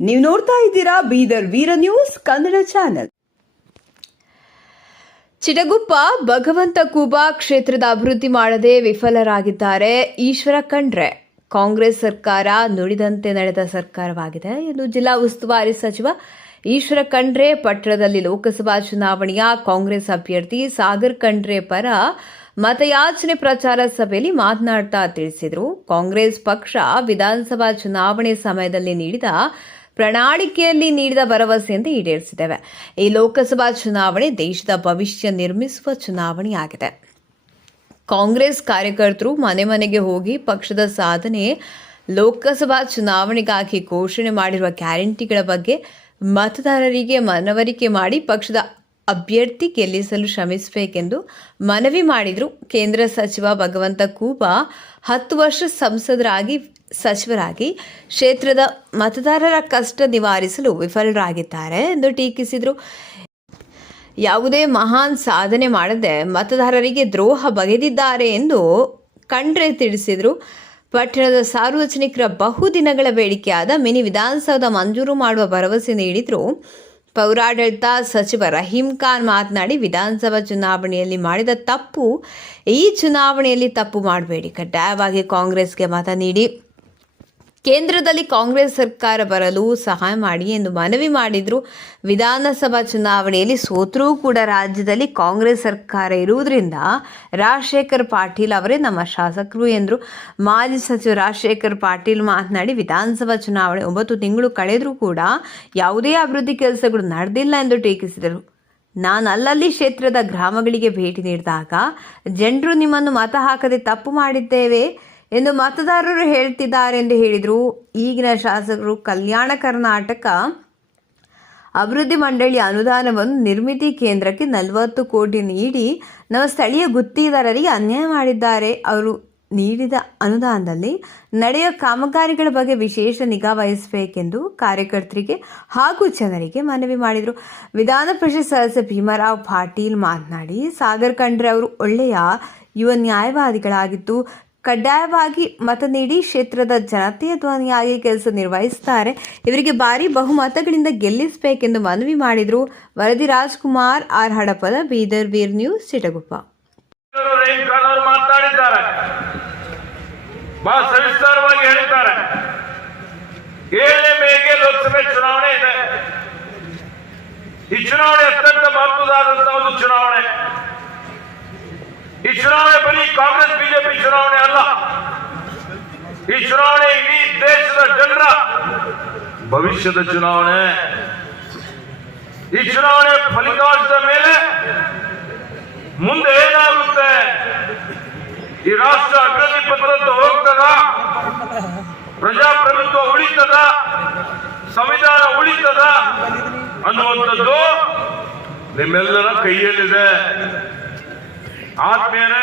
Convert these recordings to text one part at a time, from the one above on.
ನೀವು ನೋಡ್ತಾ ಇದ್ದೀರಾ ಬೀದರ್ ವೀರ ನ್ಯೂಸ್ ಕನ್ನಡ ಚಾನೆಲ್. ಚಿಟಗುಪ್ಪ, ಭಗವಂತ ಕೂಬಾ ಕ್ಷೇತ್ರದ ಅಭಿವೃದ್ಧಿ ಮಾಡದೆ ವಿಫಲರಾಗಿದ್ದಾರೆ ಈಶ್ವರ ಖಂಡ್ರೆ. ಕಾಂಗ್ರೆಸ್ ಸರ್ಕಾರ ನುಡಿದಂತೆ ನಡೆದ ಸರ್ಕಾರವಾಗಿದೆ. ಎಂದು ಜಿಲ್ಲಾ ಉಸ್ತುವಾರಿ ಸಚಿವ ಈಶ್ವರ ಖಂಡ್ರೆ ಪಟ್ಟಣದಲ್ಲಿ ಲೋಕಸಭಾ ಚುನಾವಣೆಯ ಕಾಂಗ್ರೆಸ್ ಅಭ್ಯರ್ಥಿ ಸಾಗರ್ ಖಂಡ್ರೆ ಪರ ಮತಯಾಚನೆ ಪ್ರಚಾರ ಸಭೆಯಲ್ಲಿ ಮಾತನಾಡ್ತಾ ತಿಳಿಸಿದರು. ಕಾಂಗ್ರೆಸ್ ಪಕ್ಷ ವಿಧಾನಸಭಾ ಚುನಾವಣೆ ಸಮಯದಲ್ಲಿ ನೀಡಿದ ಪ್ರಣಾಳಿಕೆಯಲ್ಲಿ ನೀಡಿದ ಭರವಸೆಯಿಂದ ಈಡೇರಿಸಿದ್ದೇವೆ. ಈ ಲೋಕಸಭಾ ಚುನಾವಣೆ ದೇಶದ ಭವಿಷ್ಯ ನಿರ್ಮಿಸುವ ಚುನಾವಣೆಯಾಗಿದೆ. ಕಾಂಗ್ರೆಸ್ ಕಾರ್ಯಕರ್ತರು ಮನೆ ಮನೆಗೆ ಹೋಗಿ ಪಕ್ಷದ ಸಾಧನೆ, ಲೋಕಸಭಾ ಚುನಾವಣೆಗಾಗಿ ಘೋಷಣೆ ಮಾಡಿರುವ ಗ್ಯಾರಂಟಿಗಳ ಬಗ್ಗೆ ಮತದಾರರಿಗೆ ಮನವರಿಕೆ ಮಾಡಿ ಪಕ್ಷದ ಅಭ್ಯರ್ಥಿ ಗೆಲ್ಲಿಸಲು ಶ್ರಮಿಸಬೇಕೆಂದು ಮನವಿ ಮಾಡಿದರು ಕೇಂದ್ರ ಸಚಿವ ಭಗವಂತ ಕೂಬಾ ಹತ್ತು ವರ್ಷ ಸಂಸದರಾಗಿ, ಸಚಿವರಾಗಿ ಕ್ಷೇತ್ರದ ಮತದಾರರ ಕಷ್ಟ ನಿವಾರಿಸಲು ವಿಫಲರಾಗಿದ್ದಾರೆ ಎಂದು ಟೀಕಿಸಿದರು. ಯಾವುದೇ ಮಹಾನ್ ಸಾಧನೆ ಮಾಡದೆ ಮತದಾರರಿಗೆ ದ್ರೋಹ ಬಗೆದಿದ್ದಾರೆ ಎಂದು ಖಂಡ್ರೆ ತಿಳಿಸಿದರು. ಪಟ್ಟಣದ ಸಾರ್ವಜನಿಕರ ಬಹುದಿನಗಳ ಬೇಡಿಕೆಯಾದ ಮಿನಿ ವಿಧಾನಸೌಧ ಮಂಜೂರು ಮಾಡುವ ಭರವಸೆ ನೀಡಿದರು. ಪೌರಾಡಳಿತ ಸಚಿವ ರಹೀಂ ಖಾನ್ ಮಾತನಾಡಿ, ವಿಧಾನಸಭಾ ಚುನಾವಣೆಯಲ್ಲಿ ಮಾಡಿದ ತಪ್ಪು, ಈ ಚುನಾವಣೆಯಲ್ಲಿ ತಪ್ಪು ಮಾಡಬೇಡಿ. ಕಡ್ಡಾಯವಾಗಿ ಕಾಂಗ್ರೆಸ್ಗೆ ಮತ ನೀಡಿ. ಕೇಂದ್ರದಲ್ಲಿ ಕಾಂಗ್ರೆಸ್ ಸರ್ಕಾರ ಬರಲು ಸಹಾಯ ಮಾಡಿ ಎಂದು ಮನವಿ ಮಾಡಿದ್ರು. ವಿಧಾನಸಭಾ ಚುನಾವಣೆಯಲ್ಲಿ ಸೋತರೂ ಕೂಡ ರಾಜ್ಯದಲ್ಲಿ ಕಾಂಗ್ರೆಸ್ ಸರ್ಕಾರ ಇರುವುದರಿಂದ ರಾಜಶೇಖರ್ ಪಾಟೀಲ್ ಅವರೇ ನಮ್ಮ ಶಾಸಕರು ಎಂದರು. ಮಾಜಿ ಸಚಿವ ರಾಜಶೇಖರ್ ಪಾಟೀಲ್ ಮಾತನಾಡಿ, ವಿಧಾನಸಭಾ ಚುನಾವಣೆ ಒಂಬತ್ತು ತಿಂಗಳು ಕಳೆದರೂ ಕೂಡ ಯಾವುದೇ ಅಭಿವೃದ್ಧಿ ಕೆಲಸಗಳು ನಡೆದಿಲ್ಲ ಎಂದು ಟೀಕಿಸಿದರು. ನಾನು ಅಲ್ಲಲ್ಲಿ ಕ್ಷೇತ್ರದ ಗ್ರಾಮಗಳಿಗೆ ಭೇಟಿ ನೀಡಿದಾಗ, ಜನರು ನಿಮ್ಮನ್ನು ಮತ ಹಾಕದೆ ತಪ್ಪು ಮಾಡಿದ್ದೇವೆ. ಎಂದು ಮತದಾರರು ಹೇಳ್ತಿದ್ದಾರೆ ಎಂದು ಹೇಳಿದರು. ಈಗಿನ ಶಾಸಕರು ಕಲ್ಯಾಣ ಕರ್ನಾಟಕ ಅಭಿವೃದ್ಧಿ ಮಂಡಳಿಯ ಅನುದಾನವನ್ನು ನಿರ್ಮಿತಿ ಕೇಂದ್ರಕ್ಕೆ ನಲವತ್ತು ಕೋಟಿ ನೀಡಿ ನಮ್ಮ ಸ್ಥಳೀಯ ಗುತ್ತಿಗೆದಾರರಿಗೆ ಅನ್ಯಾಯ ಮಾಡಿದ್ದಾರೆ. ಅವರು ನೀಡಿದ ಅನುದಾನದಲ್ಲಿ ನಡೆಯುವ ಕಾಮಗಾರಿಗಳ ಬಗ್ಗೆ ವಿಶೇಷ ನಿಗಾ ವಹಿಸಬೇಕೆಂದು ಕಾರ್ಯಕರ್ತರಿಗೆ ಹಾಗೂ ಜನರಿಗೆ ಮನವಿ ಮಾಡಿದರು. ವಿಧಾನ ಪರಿಷತ್ ಸದಸ್ಯ ಭೀಮರಾವ್ ಪಾಟೀಲ್ ಮಾತನಾಡಿ, ಸಾಗರ್ ಖಂಡ್ರೆ ಅವರು ಒಳ್ಳೆಯ ಯುವ ನ್ಯಾಯವಾದಿಗಳಾಗಿದ್ದು ಕಡ್ಡಾಯವಾಗಿ ಮತ ನೀಡಿ ಕ್ಷೇತ್ರದ ಜನತೆಯ ಧ್ವನಿಯಾಗಿ ಕೆಲಸ ನಿರ್ವಹಿಸುತ್ತಾರೆ ಇವರಿಗೆ ಭಾರಿ ಬಹುಮತಗಳಿಂದ ಗೆಲ್ಲಿಸಬೇಕೆಂದು ಮನವಿ ಮಾಡಿದರು ವರದಿ ರಾಜ್ಕುಮಾರ್, ಆರ್. ಹಡಪದ, ಬೀದರ್, ವೀರ್ ನ್ಯೂಸ್, ಚಿಟಗುಪ್ಪ. ಮೇಗೆ ಲೋಕಸಭೆ ಚುನಾವಣೆ ಇದೆ. ಈ ಚುನಾವಣೆ ಅತ್ಯಂತ ಮಹತ್ವದಾದಂತಹ ಒಂದು ಚುನಾವಣೆ. ಈ ಚುನಾವಣೆ ಕಾಂಗ್ರೆಸ್, ಬಿಜೆಪಿ ಚುನಾವಣೆ ಅಲ್ಲ. ಈ ಚುನಾವಣೆ ಇಡೀ ದೇಶದ ಜನರ ಭವಿಷ್ಯದ ಚುನಾವಣೆ. ಈ ಚುನಾವಣೆ ಫಲಿತಾಂಶದ ಮೇಲೆ ಮುಂದೆ ಏನಾಗುತ್ತೆ? ಈ ರಾಷ್ಟ್ರ ಅಭಿವೃದ್ಧಿ ಪತ್ರದ ಹೋಗ್ತದ? ಪ್ರಜಾಪ್ರಭುತ್ವ ಉಳಿತದ? ಸಂವಿಧಾನ ಉಳಿತದ? ಅನ್ನುವಂಥದ್ದು ನಿಮ್ಮೆಲ್ಲರ ಕೈಯಲ್ಲಿದೆ. ಆದ್ಮೇಲೆ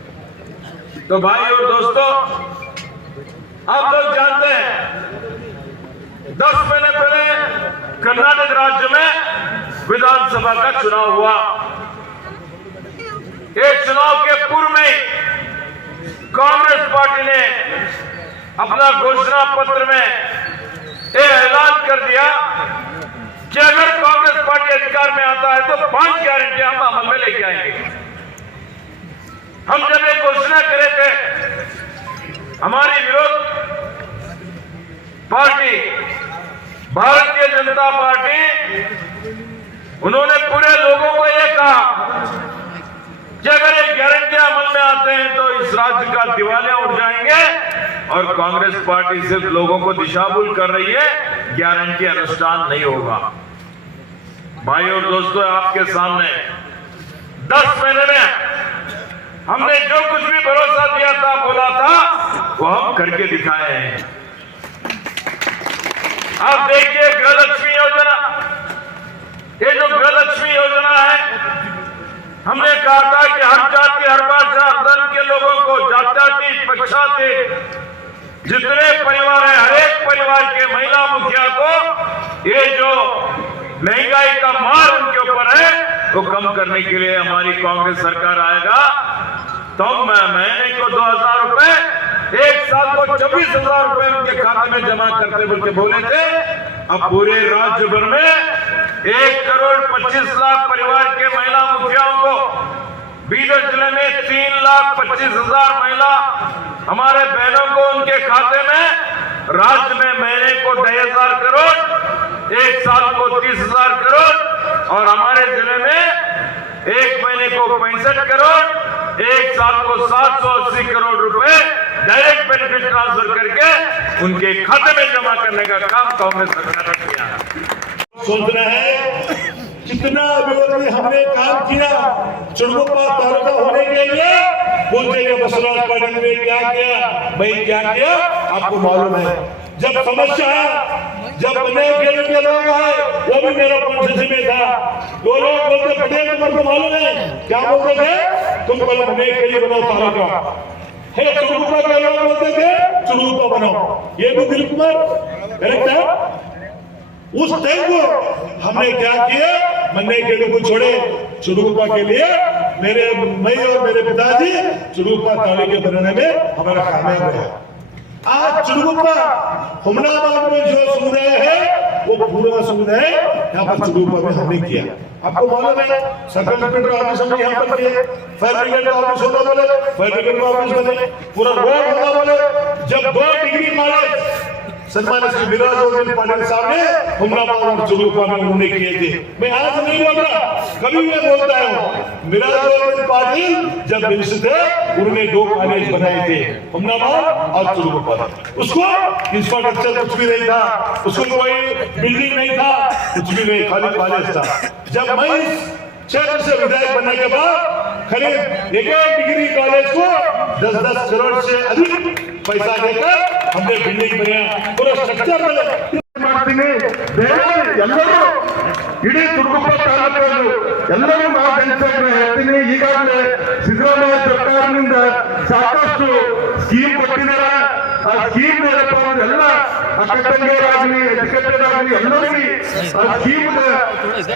تو بھائی اور دوستو، آپ لوگ جانتے ہیں، دس مہینے پہلے کرناٹک راجیہ میں ودھان سبھا کا چناؤ ہوا۔ ایک چناؤ کے پور میں کانگریس پارٹی نے اپنا گھوشنا پتر میں یہ اعلان کر دیا کہ اگر کانگریس پارٹی ادھکار میں آتا ہے تو پانچ گارنٹیاں ہم ہم جب یہ گھوشنا کرے تھے، ہماری ویروت پارٹی بھارتی جنتا پارٹی، انہوں نے پورے لوگوں کو یہ کہا کہ اگر یہ گارنٹیاں عمل میں آتے ہیں تو اس راج کا دیوالیاں اٹھ جائیں گے اور کانگریس پارٹی صرف لوگوں کو دشابل کر رہی ہے، گارنٹی انوشٹان نہیں ہوگا۔ بھائی اور دوستو، آپ کے سامنے دس مہینے میں ہم نے جو کچھ بھی بھروسہ دیا تھا، بولا تھا، وہ ہم کر کے دکھائے۔ ہیں آپ دیکھیے گرہ لکشمی یوجنا۔ یہ جو گرہ لکشمی یوجنا ہے، ہم نے کہا تھا کہ ہر جاتی، ہر بادشاہ، ہر دن کے لوگوں کو جات جاتی پچھاتے جتنے پریوار ہیں، ہر ایک پریوار کے مہیلا مکھیا کو یہ جو مہنگائی کا مار ان کے اوپر ہے، وہ کم کرنے کے لیے ہماری کانگریس سرکار آئے گا۔ تو میں مہینے کو دو ہزار روپے، ایک سال کو چوبیس ہزار روپے ان کے کھاتے میں جمع کرتے بول کے بولے تھے۔ اب پورے راج بھر میں ایک کروڑ پچیس لاکھ پریوار کے مہیلا مکھیاؤں کو، بیدر ضلع میں تین لاکھ پچیس ہزار مہیلا ہمارے بہنوں کو ان کے کھاتے میں، راج میں مہینے کو ڈھائی ہزار کروڑ، ایک سال کو تیس ہزار کروڑ اور ہمارے ضلع میں ایک مہینے کو پینسٹھ کروڑ۔ ایک سال کو سات سو اسی کروڑ روپے ڈائریکٹ بینیفٹ ٹرانسفر کر کے ان کے کھاتے میں جمع کرنے کا کام کانگریس سرکار نے کیا۔ سوچ رہے ہیں کتنا ابھی ہم نے کام کیا چڑکوں پا تعلقہ ہونے کے لیے؟ بولتے ہیں مسلمان پڑھنے میں کیا کیا؟ بھائی کیا کیا؟ آپ کو معلوم ہے۔ جب سمجھا جب میں گیٹ کے لوگ آئے وہ بھی میرا پولیس میں تھا۔ دو لوگ بولتے پٹیل کو معلوم ہے۔ کیا بولتے تھے؟ تم کلم نے کے لیے بناو سارا کا ہے چروب کا کلام بولتے تھے چروب کا بناو یہ بھی دل کمار کریکٹ ہے اس ٹائم کو ہم نے کیا کیا مننے کے لیے کو چھوڑے چروپا کے لیے میرے میں اور میرے پتا جی چروپا تالے کے بنانے میں ہمارا کامیاب ہے آج چروپا ہمنا آباد میں جو سن رہے ہیں وہ پورا سود ہے یہاں پر چلوپا میں ہم نے کیا۔ آپ کو معلوم ہے سرکل کمپیوٹر آفس ہم نے یہاں پر کیا فائر بریگیڈ کا آفس ہونا بولے، فائر بریگیڈ کا آفس بنے، پورا روڈ ہونا بولے۔ جب دو سلمان اس کی میراج اور دن پاٹل صاحب نے ہمرا پاور اور جلو پاور انہوں نے کیے تھے۔ میں آج نہیں بول رہا کبھی میں بولتا ہے ہوں۔ میراج اور دن پاٹل جب منس تھے، انہوں نے دو کالج بنائے تھے۔ ہمرا پاور اور جلو پاور اس کو انفراسٹرکچر کچھ بھی نہیں تھا، اس کو کوئی بلڈنگ نہیں تھا، کچھ بھی نہیں، خالی کالج تھا۔ جب میں اس क्षेत्र से विधायक बनने के बाद करीब एक एक डिग्री कॉलेज को दस दस करोड़ से अधिक पैसा देकर हमने बिल्डिंग बनाया पूरा स्ट्रक्चर ಮಾಡ್ತೀನಿ ದಯಮಾಡಿ ಎಲ್ಲರೂ ಇಡೀ ತುರ್ಗುಪ್ಪ ತಾಲೂಕಲ್ಲಿ ಎಲ್ಲರೂ ನಾವು ಜನಸಂಖ್ಯೆ ಹೇಳ್ತೀನಿ ಈಗಾಗಲೇ ಸಿದ್ದರಾಮಯ್ಯ ಸರ್ಕಾರದಿಂದ ಸಾಕಷ್ಟು ಸ್ಕೀಮ್ ಕೊಟ್ಟಿದ್ದಾರೆ ಸ್ಕೀಮ್ ಏನಪ್ಪ ಅಂದ್ರೆ ಎಲ್ಲ ಅಕ್ಕ ತಂಗಿಯರಾಗಲಿ ಎಜುಕೇಟೆಡ್ ಎಲ್ಲರಿಗೂ ಆ ಸ್ಕೀಮ್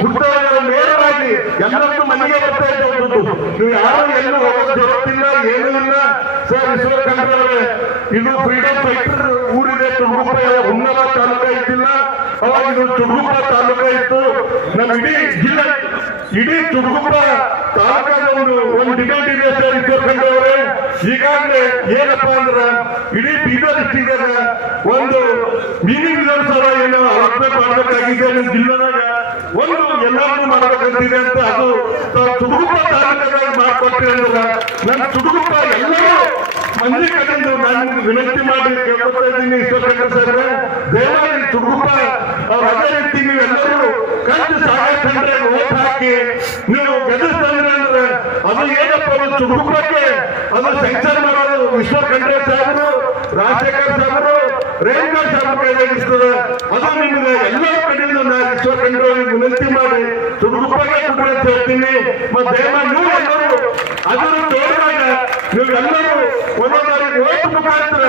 ಹುಟ್ಟುವ ನೇರವಾಗಿ ಎಲ್ಲರೂ ಮನೆಗೆ ಬರ್ತಾ ಇದ್ದ ದುಡ್ಡು ನೀವು ಯಾರು ಎಲ್ಲೂ ಹೋಗೋದು ಜರುತ್ತಿಲ್ಲ ಏನೂ ಇಲ್ಲ. ಸರ್ ವಿಶ್ವಕಂಡ್ರೆ ಇದು ಫ್ರೀಡಮ್ ಫೈಟರ್ ಊರಿದೆ ತುಡುಗುಪ್ಪ ಉನ್ನತ ತಾಲೂಕ ಇದ್ದಿಲ್ಲ. ಅವಾಗ ಇದು ತುಡುಗುಪ್ಪ ತಾಲೂಕ ಇತ್ತು. ನಮ್ಮ ಇಡೀ ಜಿಲ್ಲೆ ಇಡೀ ತುಮಕೂರ ತಾಲೂಕಾದ ಒಂದು ಒಂದು ಡಿಬೇಟ್ ಇದೆ ಸರ್ ಅವರೇ ಈಗಾಗಲೇ ಏನಪ್ಪಾ ಅಂದ್ರೆ ಇಡೀ ಬೀದರ್ ಡಿಸ್ಟಿಕ್ ಒಂದು ಮಿನಿ ವಿಧಾನಸಭಾ ಏನು ಅಳತೆ ಮಾಡಬೇಕಾಗಿದೆ ನಿಮ್ಮ ಜಿಲ್ಲೆದಾಗ ಒಂದು ಎಲ್ಲಾರು ಮಾಡಬೇಕಂತಿದೆ ಅಂತ ಅದು ತಾಲೂಕಾಗ ಮಾಡ್ಕೊಡ್ತೀವಿ ಅಂದ್ರೆ ನನ್ನ ತುಡುಗುಪ್ಪ ಎಲ್ಲರೂ ಕಡೆಯಿಂದ ನಾನು ವಿನಂತಿ ಮಾಡಿ ಕೇಳ್ಕೊತಾ ಇದ್ದೀನಿ ಈಶ್ವರ ಸರ್. ದಯಮಾಡಿ ತುಡುಗುಪ್ಪ ಅದೇ ರೀತಿ ನೀವೆಲ್ಲರೂ ಕಂಡು ಸಾಗಂಡ್ರೆ ಓಟ್ ಹಾಕಿ, ನೀವು ಗೆಲ್ಲಿಸ್ತಂದ್ರೆ ಅಂದ್ರೆ ಅದು ಏನಪ್ಪ ಅದು ತುಡುಗುಪ್ಪಕ್ಕೆ ಅದು ಸೆಂಕ್ಷನ್ ಮಾಡೋದು ವಿಶ್ವ ಖಂಡ್ರೆ ಸಾಹೇಬರು, ರಾಜಶೇಖರ್ ಸಾಹೇಬರು, ರೇಣುಕಾ ಸಾಹೇಬ್ ಕೈಯಾಗಿರ್ತದೆ ಅದು ನಿಮ್ಗೆ ಎಲ್ಲ ಕಡೆಯಿಂದ ನಾನು ವಿಶ್ವ ಖಂಡ್ರೆ ವಿನಂತಿ ಮಾಡಿ ತುಡುಗುಪ್ಪಗೆ ಅಂತ ಹೇಳ್ತೀನಿ. ಮತ್ತೆ ದಯಮಾಡಿ ಅದನ್ನು ತೋರಿದಾಗ ನೀವೆಲ್ಲರೂ ಒಂದೊಂದಾಗಿ ಓಟ್ ಮುಖಾಂತರ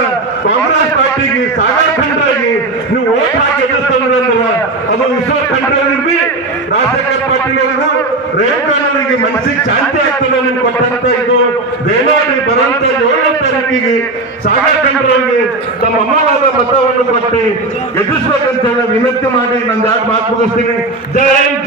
ಕಾಂಗ್ರೆಸ್ ಪಾರ್ಟಿಗೆ ಸಾಗರ್ ಖಂಡ್ರಾಗಿ ನೀವು ಓಟ್ ಹಾಕಿ ಎದುರಿಸ್ತಂದ್ರಲ್ಲ ಅದು ವಿಶ್ವ ಖಂಡ್ರಲ್ಲಿ ರಾಜಶೇಖರ್ ಪಾಟೀಲ್ ಅವರು ರೇಣುಕಾನವರಿಗೆ ಮನಸ್ಸಿಗೆ ಶಾಂತಿ ಆಗ್ತದೆ ನಿಮ್ಗೆ ಕೊಟ್ಟಂತ ಇದು ದಯಮಾಡಿ ಬರುವಂತ ಏಳನೇ ತಾರೀಕಿಗೆ ಸಾಗರ್ ಖಂಡ್ರಲ್ಲಿ ತಮ್ಮ ಅಮ್ಮವಾದ ಮತವನ್ನು ಕೊಟ್ಟು ಎದುರಿಸ್ಬೇಕಂತ ಹೇಳಿ ವಿನಂತಿ ಮಾಡಿ ನಂದು ಯಾಕೆ ಮಾತು ಮುಗಿಸ್ತೀನಿ. ಜೈ